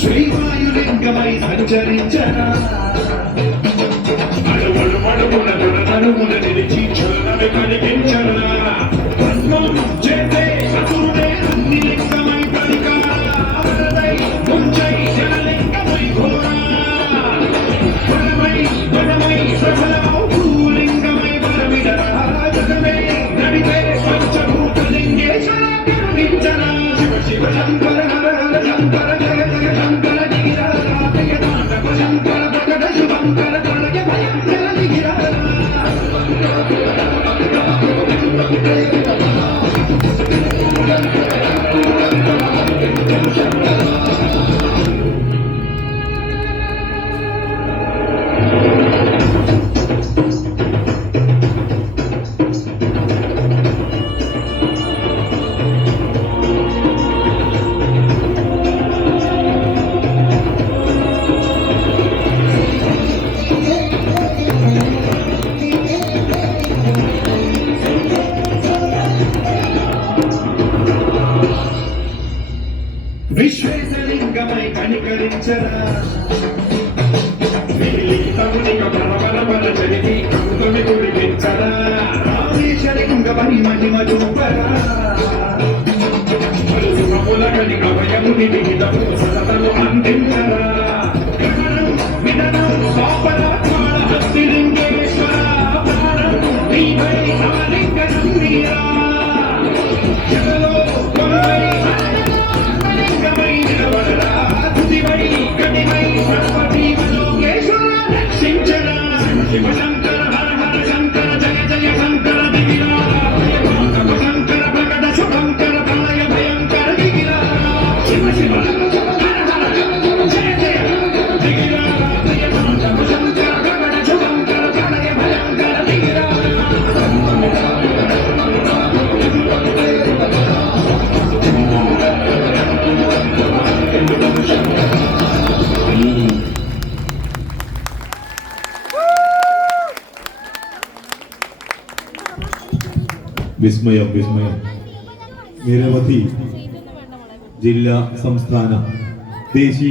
శ్రీవాయులింగమై సంచరించరా అడుగులు మడుగుల దురదనుగుల నిలిచి చలనమే కలిగించరా పద్మం చేతే అసురుడే అన్ని లింగమై పరికారై ముంచై జనలింగమై ఘోరా వనమై సఫలమౌ భూలింగమై వరమిడరా జగమే నడిపే పంచభూత లింగేశ్వర కరుణించరా శివ శివ శంకర హర హర శంకర జయ జయ శంకర విశ్వేశలింగమై కనికరించరా తమునిక బలబల చరితి కృతమి కురిపించరా రామేశలింగమై మహిమ చూపరా పలుసుమముల కనిక భయముని విహితము సతతము అందించరా విననం సాపర హస్తిలింగేశ్వర ప్రాణం నీవై నాలింగనం నీరా జగలో కొలువై శివ శంకర హర హర శంకర జయ జయ శంకర దిగిరా శంకర ప్రకట శుభంకర ప్రళయ భయంకర దిగిరా శివ శివ హర హర జయ జయ దిగిరా శంకర ప్రకట శుభంకర ప్రళయ భయంకర దిగిరా വിസ്മയം വിസ്മയം നിരവധി ജില്ലാ സംസ്ഥാന ദേശീയ